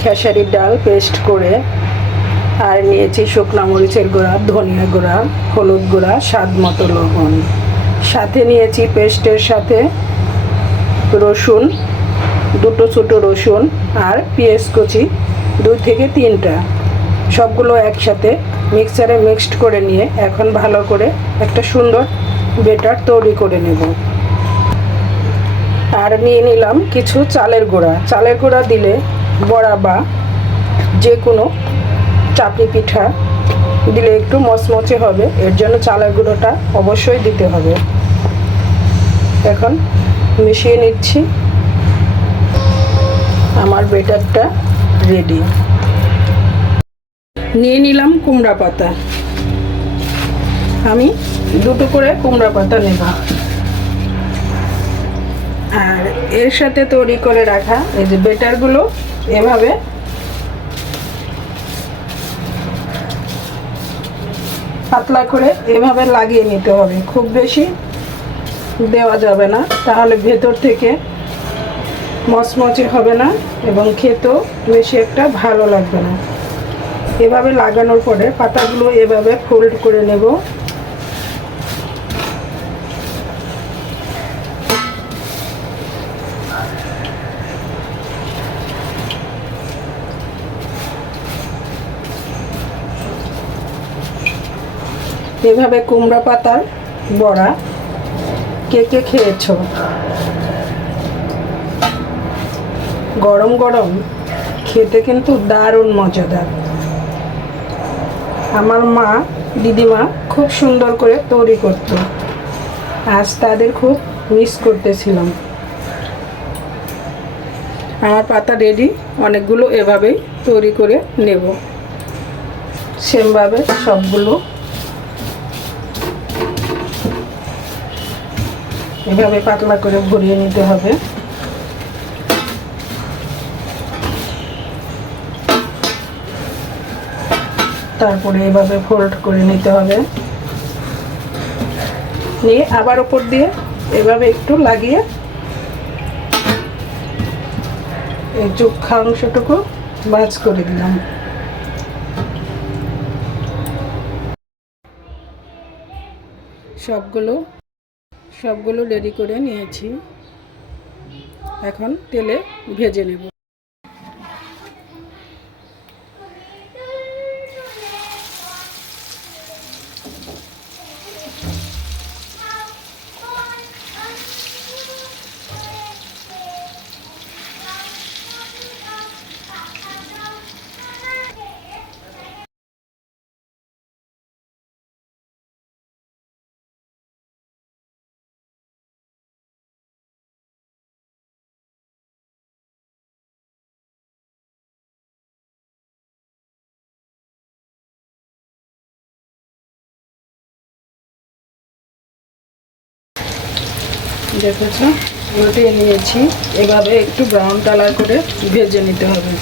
খেসারির ডাল পেস্ট করে, আর নিয়েছি শুকনো মরিচের গুঁড়া, ধনিয়া গুঁড়া, হলুদ গুঁড়া, স্বাদ মতো লবণ। সাথে নিয়েছি পেস্টের সাথে রসুন, দুটো ছোটো রসুন আর পেঁয়াজ কুচি 2 থেকে 3টা। সবগুলো একসাথে মিক্সারে মিক্সড করে নিয়ে এখন ভালো করে একটা সুন্দর বেটার তৈরি করে নেব। আর নিয়ে নিলাম কিছু চালের গুঁড়া। চালের গুঁড়া দিলে বড়া বা যে কোনো চাপড়ি পিঠা দিলে একটু মচমচে হবে, এর জন্য চালের গুঁড়োটা অবশ্যই দিতে হবে। এখন মিশিয়ে নিচ্ছি। আমার বেটারটা রেডি। নিয়ে নিলাম কুমড়া পাতা। আমি 2টো করে কুমড়া পাতা নেব। আর এর সাথে তৈরি করে রাখা এই যে বেটারগুলো এভাবে পাতলা করে এভাবে লাগিয়ে নিতে হবে। খুব বেশি দেওয়া যাবে না, তাহলে ভেতর থেকে মচমচে হবে না এবং খেতেও বেশি একটা ভালো লাগবে না। এভাবে লাগানোর পরে পাতাগুলো এভাবে ফোল্ড করে নেব। এভাবে কুমড়া পাতার বড়া কে কে খেয়েছো? গরম গরম খেতে কিন্তু দারুণ মজাদার। আমার মা, দিদিমা খুব সুন্দর করে তৈরি করতো। আজ তাদের খুব মিস করতেছিলাম। আমার পাতা রেডি। অনেকগুলো এভাবেই তৈরি করে নেব। সেমভাবে সবগুলো এভাবে পাতলা করে ভরিয়ে নিতে হবে। তারপরে এভাবে ফোল্ড করে নিতে হবে। নিয়ে আবার উপর দিয়ে এভাবে একটু লাগিয়ে এই চোখা অংশটুকু ভাঁজ করে দিলাম। সবগুলো রেডি করে নিয়েছি। এখন তেলে ভেজে নেব। দেখেছো, উল্টিয়ে নিয়েছি। এভাবে একটু ব্রাউন কালার করে ভেজে নিতে হবে।